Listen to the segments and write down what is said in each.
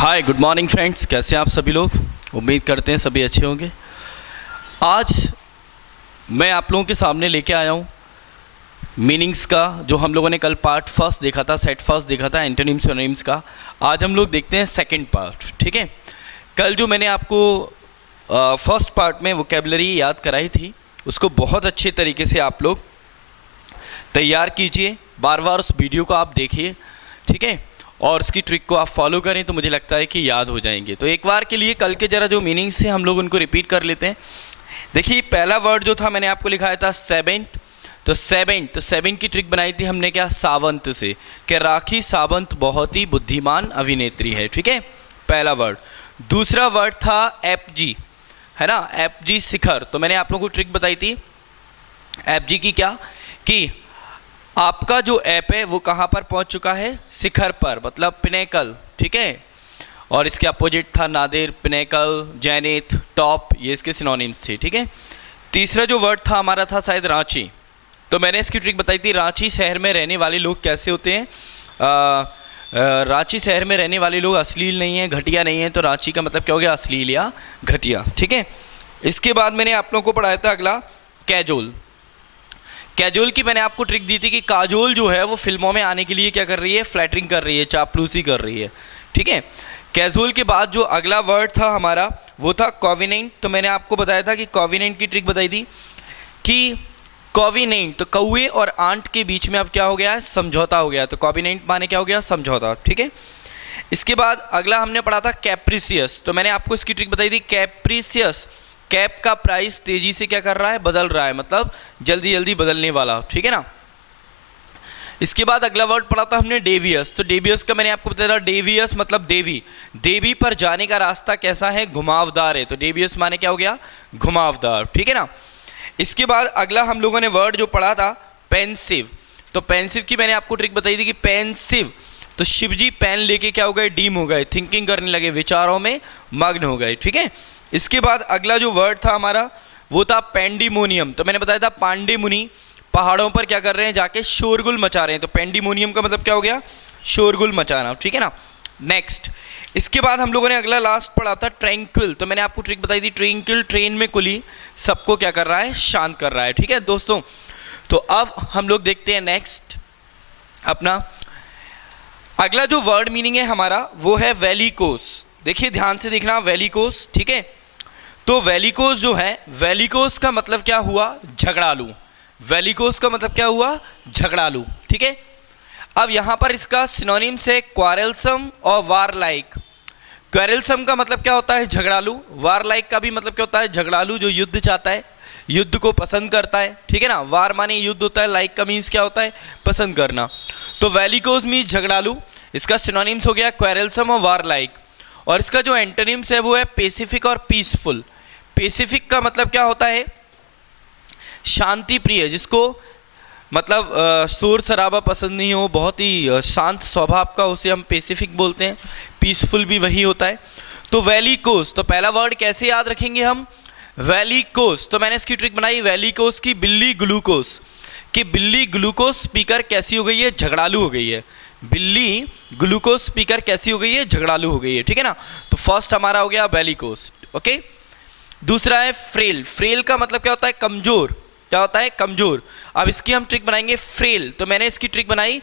Hi good morning friends, कैसे हैं आप सभी लोग। उम्मीद करते हैं सभी अच्छे होंगे। आज मैं आप लोगों के सामने लेके आया हूँ मीनिंग्स का, जो हम लोगों ने कल पार्ट फर्स्ट देखा था, सेट फर्स्ट देखा था एंटोनिम्स सिनोनिम्स का। आज हम लोग देखते हैं सेकंड पार्ट। ठीक है, कल जो मैंने आपको फर्स्ट पार्ट में वोकेबलरी याद कराई थी, उसको बहुत अच्छे तरीके से आप लोग तैयार कीजिए। बार बार उस वीडियो को आप देखिए, ठीक है, और उसकी ट्रिक को आप फॉलो करें तो मुझे लगता है कि याद हो जाएंगे। तो एक बार के लिए कल के ज़रा जो मीनिंग्स हैं हम लोग उनको रिपीट कर लेते हैं। देखिए, पहला वर्ड जो था मैंने आपको लिखाया था सेवेंट। तो सेवेंट की ट्रिक बनाई थी हमने क्या, सावंत से, कि राखी सावंत बहुत ही बुद्धिमान अभिनेत्री है। ठीक है, पहला वर्ड। दूसरा वर्ड था एफजी, है ना, एफजी शिखर। तो मैंने आप लोगों को ट्रिक बताई थी एफजी की, क्या कि आपका जो ऐप है वो कहाँ पर पहुँच चुका है, शिखर पर, मतलब पिनेकल। ठीक है, और इसके अपोजिट था नादिर, पिनेकल, जैनिथ, टॉप, ये इसके सिनोनिम्स थे। ठीक है, तीसरा जो वर्ड था हमारा था शायद रांची। तो मैंने इसकी ट्रिक बताई थी, रांची शहर में रहने वाले लोग कैसे होते हैं। रांची शहर में रहने वाले लोग अश्लील नहीं हैं, घटिया नहीं हैं। तो रांची का मतलब क्या हो गया, अश्लील या घटिया। ठीक है, इसके बाद मैंने आप लोगों को पढ़ाया था अगला कैजुअल। कैजुअल की मैंने आपको ट्रिक दी थी कि काजोल जो है वो फिल्मों में आने के लिए क्या कर रही है, फ्लैटरिंग कर रही है, चापलूसी कर रही है। ठीक है, कैजुअल के बाद जो अगला वर्ड था हमारा वो था कॉविनेंट। तो मैंने आपको बताया था कि कॉविनेंट की ट्रिक बताई थी कि कॉविनेंट, तो कौवे और आंट के बीच में अब क्या हो गया है, समझौता हो गया। तो कॉविनेंट माने क्या हो गया, समझौता। ठीक है, इसके बाद अगला हमने पढ़ा था कैप्रिसियस। तो मैंने आपको इसकी ट्रिक बताई थी कैप्रिसियस, कैप का प्राइस तेजी से क्या कर रहा है, बदल रहा है, मतलब जल्दी जल्दी बदलने वाला। ठीक है ना। इसके बाद अगला वर्ड पढ़ा था हमने डेवियस। तो डेवियस का मैंने आपको बताया था, डेवियस मतलब देवी, देवी पर जाने का रास्ता कैसा है, घुमावदार है। तो डेवियस माने क्या हो गया, घुमावदार। ठीक है ना। इसके बाद अगला हम लोगों ने वर्ड जो पढ़ा था पेंसिव। तो पेंसिव की मैंने आपको ट्रिक बताई थी कि पेंसिव, तो शिवजी पेन लेके क्या हो गए, डीम हो गए, थिंकिंग करने लगे, विचारों में मग्न हो गए। ठीक है, इसके बाद अगला जो वर्ड था हमारा वो था पेंडिमोनियम। तो मैंने बताया था पांडे मुनि पहाड़ों पर क्या कर रहे हैं, जाके शोरगुल मचा रहे हैं। तो पेंडिमोनियम का मतलब क्या हो गया, शोरगुल मचाना। ठीक है ना। नेक्स्ट, इसके बाद हम लोगों ने अगला लास्ट पढ़ा था ट्रैंक्विल। तो मैंने आपको ट्रिक बताई थी ट्रैंक्विल, ट्रेन में कुली सबको क्या कर रहा है, शांत कर रहा है। ठीक है दोस्तों, तो अब हम लोग देखते हैं नेक्स्ट अपना अगला जो वर्ड मीनिंग है हमारा वो है वेलिकोस। देखिए ध्यान से देखना, वेलिकोस। ठीक है, तो वेलिकोस जो है, वेलिकोस का मतलब क्या हुआ, झगड़ालू। वेलिकोस का मतलब क्या हुआ, झगड़ालू। ठीक है, अब यहाँ पर इसका सिनोनिम्स है क्वारेलसम और वारलाइक। क्वारेलसम का मतलब क्या होता है, झगड़ालू। वारलाइक का भी मतलब क्या होता है, झगड़ालू, जो युद्ध चाहता है, युद्ध को पसंद करता है। ठीक है ना, वार माने युद्ध होता है, लाइक का मीन्स क्या होता है, पसंद करना। तो वेलिकोस मीन्स झगड़ालू, इसका सिनोनिम्स हो गया क्वारेलसम और वारलाइक। और इसका जो एंटोनिम्स है वो है पेसिफिक और पीसफुल। पेसिफिक का मतलब क्या होता है, शांति प्रिय, जिसको मतलब शोर शराबा पसंद नहीं हो, बहुत ही शांत स्वभाव का, उसे हम पेसिफिक बोलते हैं। पीसफुल भी वही होता है। तो वेलिकोस, तो पहला वर्ड कैसे याद रखेंगे हम, वेलिकोस। तो मैंने इसकी ट्रिक बनाई वेलिकोस की, बिल्ली ग्लूकोस, कि बिल्ली ग्लूकोस स्पीकर कैसी हो गई है, झगड़ालू हो गई है। बिल्ली ग्लूकोस स्पीकर कैसी हो गई है, झगड़ालू हो गई है। ठीक है ना। तो फर्स्ट हमारा हो गया वेलिकोस। ओके, दूसरा है फ्रेल। फ्रेल का मतलब क्या होता है, कमजोर। क्या होता है, कमजोर। अब इसकी हम ट्रिक बनाएंगे फ्रेल। तो मैंने इसकी ट्रिक बनाई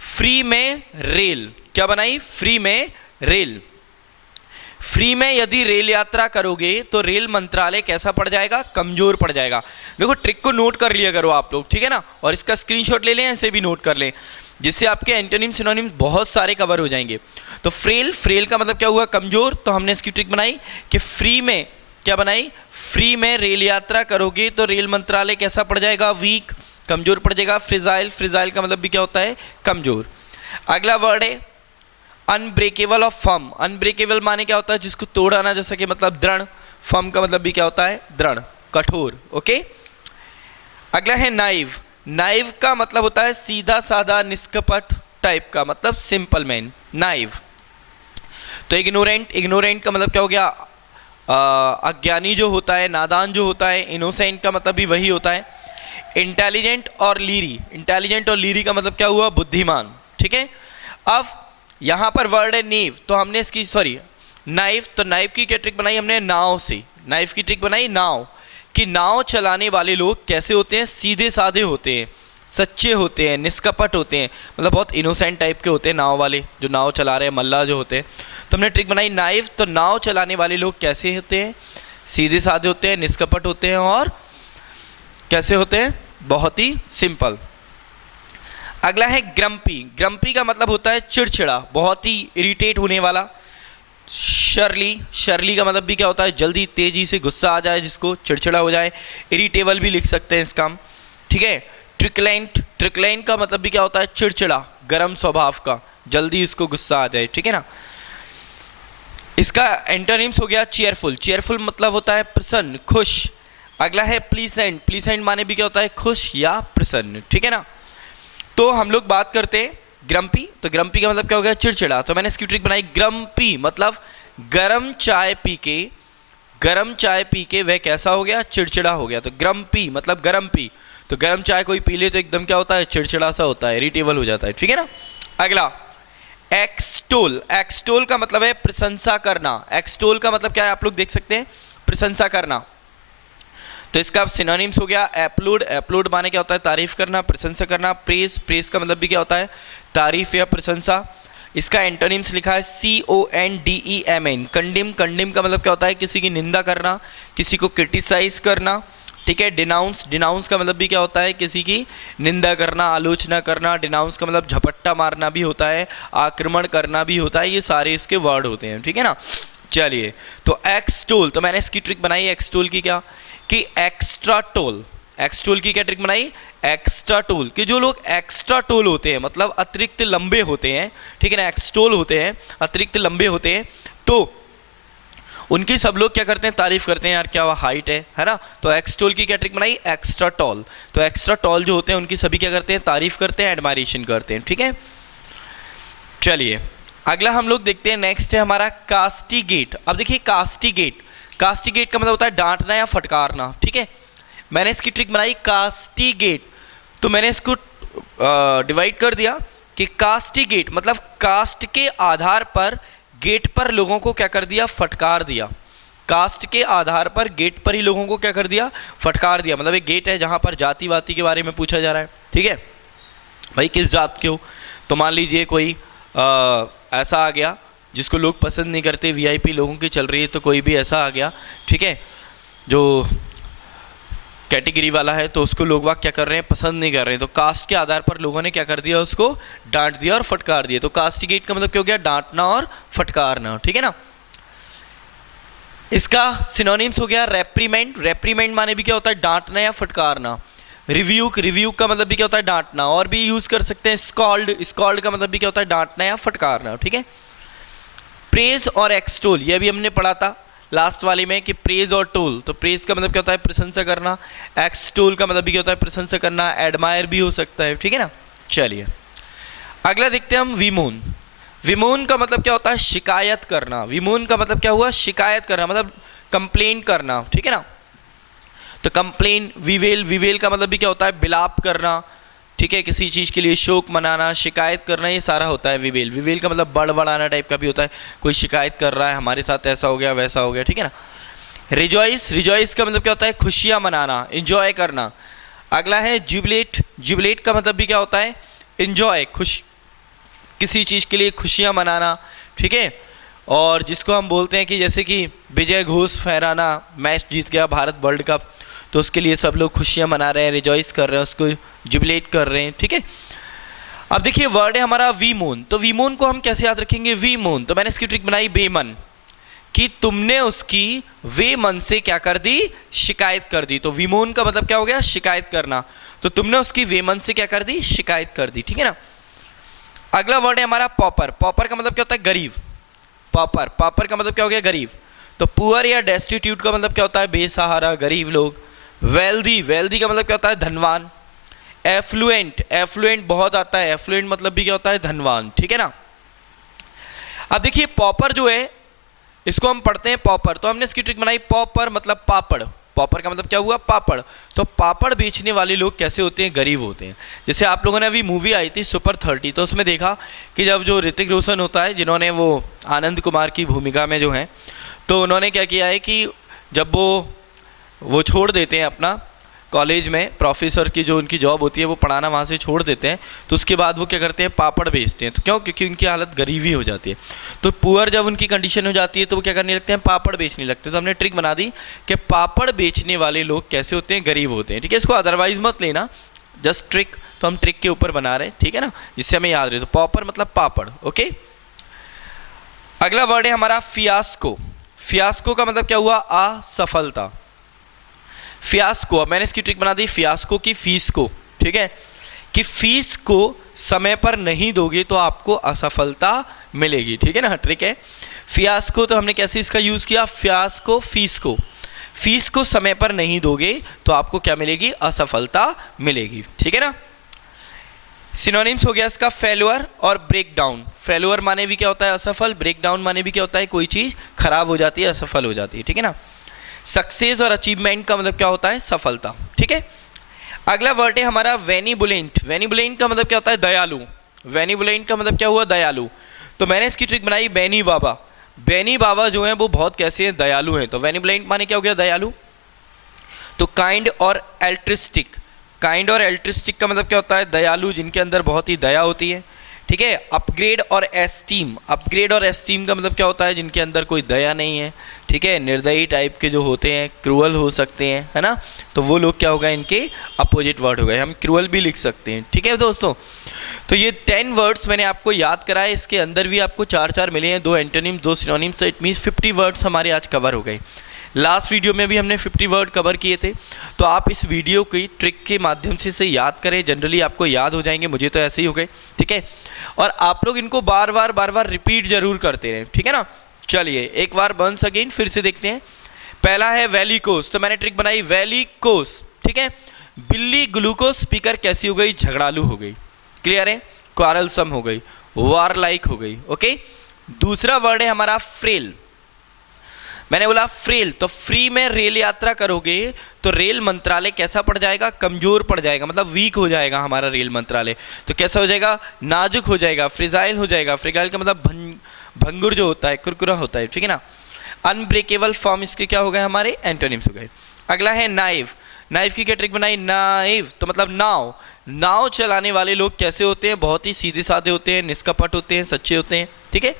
फ्री में रेल। क्या बनाई, फ्री में रेल। फ्री में यदि रेल यात्रा करोगे तो रेल मंत्रालय कैसा पड़ जाएगा, कमजोर पड़ जाएगा। देखो ट्रिक को नोट कर लिया करो आप लोग, ठीक है ना, और इसका स्क्रीनशॉट ले लें, ऐसे भी नोट कर लें, जिससे आपके एंटोनिम सिनोनिम बहुत सारे कवर हो जाएंगे। तो फ्रेल, फ्रेल का मतलब क्या हुआ, कमजोर। तो हमने इसकी ट्रिक बनाई कि फ्री में, क्या बनाई, फ्री में रेल यात्रा करोगे तो रेल मंत्रालय कैसा पड़ जाएगा, वीक, कमजोर पड़ जाएगा। फ्रिजाइल, फ्रिजाइल का मतलब भी क्या होता है, कमजोर। अगला वर्ड है अनब्रेकेबल और फर्म। अनब्रेकेबल माने क्या होता है, जिसको तोड़ा ना जा सके, मतलब दृढ़। फर्म का मतलब भी क्या होता है, दृढ़, कठोर। ओके, अगला है नाइव। नाइव का मतलब होता है सीधा साधा, निष्कपट टाइप का, मतलब सिंपल मैन, नाइव। तो इग्नोरेंट, इग्नोरेंट का मतलब क्या हो गया, अज्ञानी जो होता है, नादान जो होता है। इनोसेंट का मतलब भी वही होता है। इंटेलिजेंट और लीरी, इंटेलिजेंट और लीरी का मतलब क्या हुआ, बुद्धिमान। ठीक है, अब यहाँ पर वर्ड है नीव, तो हमने इसकी नाइफ, तो नाइफ की क्या ट्रिक बनाई हमने, नाव से। नाइफ की ट्रिक बनाई नाव, कि नाव चलाने वाले लोग कैसे होते हैं, सीधे साधे होते हैं, सच्चे होते हैं, निष्कपट होते हैं, मतलब बहुत इनोसेंट टाइप के होते हैं नाव वाले, जो नाव चला रहे हैं, मल्लाह जो होते हैं। तो हमने ट्रिक बनाई नाइफ, तो नाव चलाने वाले लोग कैसे होते हैं, सीधे साधे होते हैं, निष्कपट होते हैं, और कैसे होते हैं, बहुत ही सिंपल। अगला है ग्रम्पी। ग्रम्पी का मतलब होता है चिड़चिड़ा, बहुत ही इरिटेट होने वाला। शर्ली, शर्ली का मतलब भी क्या होता है, जल्दी तेजी से गुस्सा आ जाए, जिसको चिड़चिड़ा हो जाए। इरिटेबल भी लिख सकते हैं इसका हम, ठीक है। ट्रिकलेंट, ट्रिकलेंट का मतलब भी क्या होता है, चिड़चिड़ा, गर्म स्वभाव का, जल्दी इसको गुस्सा आ जाए, ठीक है ना। इसका एंटोनिम्स हो गया चीयरफुल। चीयरफुल मतलब होता है प्रसन्न, खुश। अगला है प्लीसेंट। प्लीसेंट माने भी क्या होता है, खुश या प्रसन्न, ठीक है ना। तो हम लोग बात करते हैं ग्रम्पी। तो ग्रम्पी का मतलब क्या हो गया, चिड़चिड़ा। तो मैंने इसकी ट्रिक बनाई ग्रम्पी, मतलब गरम चाय पी के वह कैसा हो गया, चिड़चिड़ा हो गया। तो ग्रम्पी मतलब गरम पी, तो गरम चाय कोई पी ले तो एकदम क्या होता है, चिड़चिड़ा सा होता है, इरिटेबल हो जाता है, ठीक है ना। अगला एक्सटोल। एक्सटोल का मतलब है प्रशंसा करना। एक्सटोल का मतलब क्या है, आप लोग देख सकते हैं, प्रशंसा करना। तो इसका सिनोनिम्स हो गया एप्लूड। एप्लूड माने क्या होता है, तारीफ करना, प्रशंसा करना। प्रेस, प्रेस का मतलब भी क्या होता है, तारीफ या प्रशंसा। इसका एंटोनिम्स लिखा है CONDEMN। कंडिम, कंडिम का मतलब क्या होता है, किसी की निंदा करना, किसी को क्रिटिसाइज करना, ठीक है। डिनाउंस, डिनाउंस का मतलब भी क्या होता है, किसी की निंदा करना, आलोचना करना। डिनाउंस का मतलब झपट्टा मारना भी होता है, आक्रमण करना भी होता है, ये सारे इसके वर्ड होते हैं, ठीक है ना। चलिए, तो एक्सटोल, तो मैंने इसकी ट्रिक बनाई एक्सटोल की, क्या कि एक्स्ट्रा टोल। एक्सटोल की क्या ट्रिक बनाई, एक्स्ट्रा टोल, कि जो लोग एक्स्ट्रा टोल होते हैं, मतलब अतिरिक्त लंबे होते हैं, ठीक है ना, एक्सटोल होते हैं, अतिरिक्त लंबे होते हैं, तो उनकी सब लोग क्या करते हैं, तारीफ करते हैं, यार क्या हाइट है ना। तो एक्सटोल की क्या ट्रिक बनाई, एक्स्ट्रा टॉल। तो एक्स्ट्रा टॉल जो होते हैं उनकी सभी क्या करते हैं, तारीफ करते हैं, एडमायरेशन करते हैं, ठीक है। चलिए, अगला हम लोग देखते हैं, नेक्स्ट है हमारा कास्टिगेट। अब देखिए कास्टिगेट, कास्टिगेट का मतलब होता है डांटना या फटकारना, ठीक है। मैंने इसकी ट्रिक बनाई कास्टिगेट, तो मैंने इसको डिवाइड कर दिया कि कास्टिगेट मतलब कास्ट के आधार पर गेट पर लोगों को क्या कर दिया, फटकार दिया। कास्ट के आधार पर गेट पर ही लोगों को क्या कर दिया, फटकार दिया। मतलब एक गेट है जहाँ पर जाति वाति के बारे में पूछा जा रहा है, ठीक है, भाई किस जात के हो। तो मान लीजिए कोई ऐसा आ गया जिसको लोग पसंद नहीं करते, VIP लोगों की चल रही है, तो कोई भी ऐसा आ गया, ठीक है, जो कैटेगरी वाला है, तो उसको लोग वाग क्या कर रहे हैं, पसंद नहीं कर रहे हैं। तो कास्ट के आधार पर लोगों ने क्या कर दिया, उसको डांट दिया और फटकार दिया। तो कास्टिगेट का मतलब क्या हो गया, डांटना और फटकारना, ठीक है ना। इसका सिनोनिम्स हो गया रेप्रीमेंट। रेप्रीमेंट माने भी क्या होता है, डांटना या फटकारना। रिव्यूक, रिव्यूक का मतलब भी क्या होता है, डांटना। और भी यूज कर सकते हैं स्कॉल्ड, स्कॉल्ड का मतलब भी क्या होता है, डांटना या फटकारना, ठीक है। प्रेज और एक्सटोल, ये भी हमने पढ़ा था लास्ट वाले में कि प्रेज और टोल। तो प्रेज का मतलब क्या होता है, प्रशंसा करना। एक्सटोल का मतलब भी क्या होता है, प्रशंसा करना, एडमायर भी हो सकता है, ठीक है ना। चलिए, अगला देखते हैं हम विमोन। विमोन का मतलब क्या होता है, शिकायत करना। विमोन का मतलब क्या हुआ, शिकायत करना, मतलब कंप्लेन करना, ठीक है ना। तो कंप्लेन, विवेल, विवेल का मतलब भी क्या होता है, बिलाप करना, ठीक है, किसी चीज़ के लिए शोक मनाना, शिकायत करना, ये सारा होता है विवेल। विवेल का मतलब बड़बड़ाना टाइप का भी होता है, कोई शिकायत कर रहा है, हमारे साथ ऐसा हो गया वैसा हो गया, ठीक है ना। रिजॉइस, रिजॉइस का मतलब क्या होता है, खुशियाँ मनाना, इंजॉय करना। अगला है जुबिलेट। जुबिलेट का मतलब भी क्या होता है, इंजॉय, खुश, किसी चीज़ के लिए खुशियाँ मनाना, ठीक है। और जिसको हम बोलते हैं कि जैसे कि विजय घोष फहराना, मैच जीत गया भारत वर्ल्ड कप, तो उसके लिए सब लोग खुशियाँ मना रहे हैं, रिजॉइस कर रहे हैं, उसको जुबिलेट कर रहे हैं, ठीक है। अब देखिए वर्ड है हमारा वीमोन। तो वीमोन को हम कैसे याद रखेंगे, वीमोन। तो मैंने इसकी ट्रिक बनाई बेमन, कि तुमने उसकी वे मन से क्या कर दी, शिकायत कर दी। तो वीमोन का मतलब क्या हो गया, शिकायत करना। तो तुमने उसकी वे मन से क्या कर दी, शिकायत कर दी, ठीक है ना। अगला वर्ड है हमारा पॉपर। पॉपर का मतलब क्या होता है, गरीब। पॉपर, पॉपर का मतलब क्या हो गया, गरीब। तो पुअर या डेस्टिट्यूट का मतलब क्या होता है, बेसहारा, गरीब लोग। वेल्दी, वेल्दी का मतलब क्या होता है, धनवान। एफ्लुएंट, एफ्लुएंट बहुत आता है, एफ्लुएंट मतलब भी क्या होता है, धनवान, ठीक है ना। अब देखिए पॉपर जो है, इसको हम पढ़ते हैं पॉपर। तो हमने इसकी ट्रिक बनाई, पॉपर मतलब पापड़। पॉपर का मतलब क्या हुआ, पापड़। तो पापड़ बेचने वाले लोग कैसे होते हैं, गरीब होते हैं। जैसे आप लोगों ने अभी मूवी आई थी सुपर 30, तो उसमें देखा कि जब जो ऋतिक रोशन होता है, जिन्होंने वो आनंद कुमार की भूमिका में जो है, तो उन्होंने क्या किया है कि जब वो छोड़ देते हैं अपना कॉलेज में, प्रोफेसर की जो उनकी जॉब होती है वो पढ़ाना वहाँ से छोड़ देते हैं, तो उसके बाद वो क्या करते हैं, पापड़ बेचते हैं। तो क्यों, क्योंकि उनकी हालत गरीबी हो जाती है। तो पुअर जब उनकी कंडीशन हो जाती है तो वो क्या करने लगते हैं, पापड़ बेचने लगते हैं। तो हमने ट्रिक बना दी कि पापड़ बेचने वाले लोग कैसे होते हैं, गरीब होते हैं। ठीक है, इसको अदरवाइज मत लेना, जस्ट ट्रिक, तो हम ट्रिक के ऊपर बना रहे हैं, ठीक है ना, जिससे हमें याद रहे। तो पॉपर मतलब पापड़। ओके, अगला वर्ड है हमारा फियास्को। फियास्को का मतलब क्या हुआ, असफलता। फियास्को, अब मैंने इसकी ट्रिक बना दी फियास्को की फीस को, ठीक है, कि फीस को समय पर नहीं दोगे तो आपको असफलता मिलेगी। ठीक है ना, ट्रिक है फियास्को। तो हमने कैसे इसका यूज़ किया, फियास्को, फीस को समय पर नहीं दोगे तो आपको क्या मिलेगी, असफलता मिलेगी। ठीक है ना। सिनोनिम्स हो गया इसका फेल्योर और ब्रेक डाउन। फेल्योर माने भी क्या होता है, असफल। ब्रेक डाउन माने भी क्या होता है, कोई चीज़ खराब हो जाती है, असफल हो जाती है। ठीक है ना। सक्सेस और अचीवमेंट का मतलब क्या होता है, सफलता। ठीक है, अगला वर्ड है हमारा वेनिबुलेंट। वेनिबुलेंट का मतलब क्या होता है, दयालु। वेनिबुलेंट का मतलब क्या हुआ, दयालु। तो मैंने इसकी ट्रिक बनाई बेनी बाबा। बेनी बाबा जो हैं वो बहुत कैसे हैं, दयालु हैं। तो वेनिबुलेंट माने क्या हो गया, दयालु। तो काइंड और एल्ट्रिस्टिक। काइंड और एल्ट्रिस्टिक का मतलब क्या होता है, दयालु, जिनके अंदर बहुत ही दया होती है। ठीक है, अपग्रेड और एस्टीम। अपग्रेड और एस्टीम का मतलब क्या होता है, जिनके अंदर कोई दया नहीं है। ठीक है, निर्दयी टाइप के जो होते हैं, क्रूअल हो सकते हैं, है ना। तो वो लोग क्या होगा, इनके अपोजिट वर्ड हो गए। हम क्रूअल भी लिख सकते हैं। ठीक है दोस्तों, तो ये 10 वर्ड्स मैंने आपको याद कराए। इसके अंदर भी आपको 4 मिले हैं, 2 antonyms 2 synonyms. It means 50 words हमारे आज कवर हो गए। लास्ट वीडियो में भी हमने 50 वर्ड कवर किए थे। तो आप इस वीडियो की ट्रिक के माध्यम से इसे याद करें, जनरली आपको याद हो जाएंगे। मुझे तो ऐसे ही हो गए। ठीक है, और आप लोग इनको बार बार रिपीट जरूर करते रहें। ठीक है ना। चलिए एक बार वंस अगेन फिर से देखते हैं। पहला है वेलिकोस। तो मैंने ट्रिक बनाई वेलिकोस। ठीक है, बिल्ली ग्लूकोज पीकर कैसी हो गई, झगड़ालू हो गई। क्लियर है, क्वारलसम हो गई, वार लाइक हो गई। ओके, दूसरा वर्ड है हमारा फ्रेल। मैंने बोला फ्रेल, तो फ्री में रेल यात्रा करोगे तो रेल मंत्रालय कैसा पड़ जाएगा, कमजोर पड़ जाएगा, मतलब वीक हो जाएगा हमारा रेल मंत्रालय। तो कैसा हो जाएगा, नाजुक हो जाएगा, फ्रिजाइल हो जाएगा। फ्रिजाइल का मतलब भंगुर जो होता है, कुरकुरा होता है। ठीक है ना। अनब्रेकेबल फॉर्म इसके क्या हो गए, हमारे एंटोनिम्स हो गए। अगला है नाइव। नाइव की क्या ट्रिक बनाई, नाइव तो मतलब नाव। नाव चलाने वाले लोग कैसे होते हैं, बहुत ही सीधे साधे होते हैं, निष्कपट होते हैं, सच्चे होते हैं। ठीक है,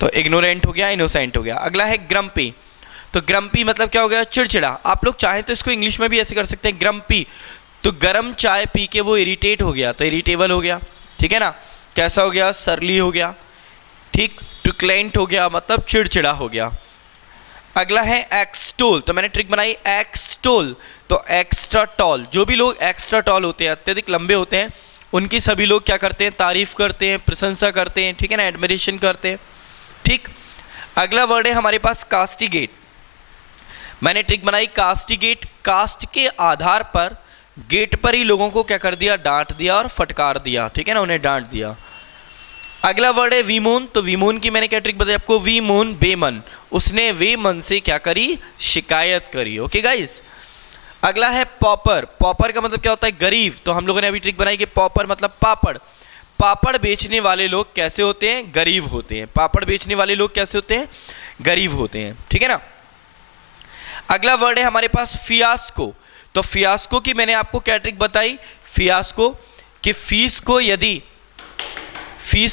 तो इग्नोरेंट हो गया, इनोसेंट हो गया। अगला है ग्रम्पी। तो ग्रम्पी मतलब क्या हो गया, चिड़चिड़ा। आप लोग चाहें तो इसको इंग्लिश में भी ऐसे कर सकते हैं, ग्रम्पी। तो गर्म चाय पी के वो इरिटेट हो गया, तो इरिटेबल हो गया। ठीक है ना। कैसा हो गया, सरली हो गया। ठीक, ट्रुक्लेंट हो गया, मतलब चिड़चिड़ा हो गया। अगला है एक्सटोल। तो मैंने ट्रिक बनाई एक्सटोल, तो एक्स्ट्रा टॉल। जो भी लोग एक्स्ट्रा टॉल होते हैं, अत्यधिक लंबे होते हैं, उनकी सभी लोग क्या करते हैं, तारीफ करते हैं, प्रशंसा करते हैं। ठीक है ना, एडमिरेशन करते हैं। ठीक, अगला वर्ड है हमारे पास कास्टिगेट। मैंने ट्रिक बनाई कास्टिगेट। कास्ट के आधार पर गेट पर ही लोगों को क्या कर दिया, डांट दिया और फटकार दिया। ठीक है ना, उन्हें डांट दिया। अगला वर्ड है विमोन। तो विमोन की मैंने क्या ट्रिक बताई आपको, विमोन बेमन, उसने वेमन से क्या करी, शिकायत करी। Okay guys. अगला है पॉपर। पॉपर का मतलब क्या होता है, गरीब। तो हम लोगों ने अभी ट्रिक बनाई कि पॉपर मतलब पापड़। पापड़ बेचने वाले लोग कैसे होते हैं, गरीब होते हैं। पापड़ बेचने वाले लोग कैसे होते हैं, गरीब होते हैं। ठीक है ना। अगला वर्ड है हमारे पास फियास्को। तो फियास्को की मैंने आपको क्या ट्रिक बताई, फियास्को कि फीस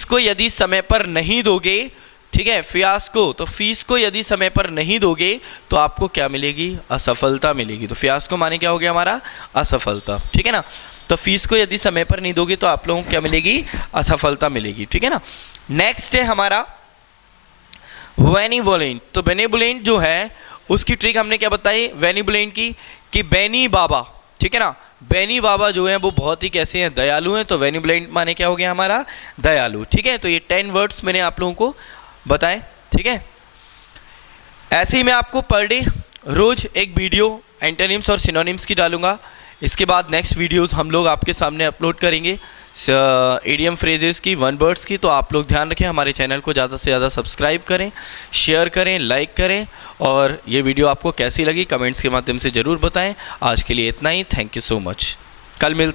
को यदि समय पर नहीं दोगे, ठीक है, फियास्को, तो फीस को यदि समय पर नहीं दोगे तो आपको क्या मिलेगी, असफलता मिलेगी। तो फियास्को माने क्या हो गया हमारा, असफलता। ठीक है ना। तो फीस को यदि समय पर नहीं दोगे तो आप लोगों को क्या मिलेगी, असफलता मिलेगी। ठीक है ना। नेक्स्ट है हमारा बेनिवोलेंट। तो बेनिवोलेंट जो है उसकी ट्रिक हमने क्या बताई बेनिवोलेंट की, कि बेनी बाबा। ठीक है ना, बेनी बाबा जो है वो बहुत ही कैसे हैं, दयालु हैं। तो बेनिवोलेंट माने क्या हो गया हमारा, दयालु। ठीक है, तो ये 10 वर्ड्स मैंने आप लोगों को बताएं। ठीक है, ऐसे ही मैं आपको पर डे रोज एक वीडियो एंटोनिम्स और सिनोनिम्स की डालूंगा। इसके बाद नेक्स्ट वीडियोस हम लोग आपके सामने अपलोड करेंगे। इडियम फ्रेजेस की, वन वर्ड्स की। तो आप लोग ध्यान रखें, हमारे चैनल को ज़्यादा से ज़्यादा सब्सक्राइब करें, शेयर करें, लाइक करें, और ये वीडियो आपको कैसी लगी कमेंट्स के माध्यम से ज़रूर बताएं। आज के लिए इतना ही, थैंक यू सो मच। कल मिलते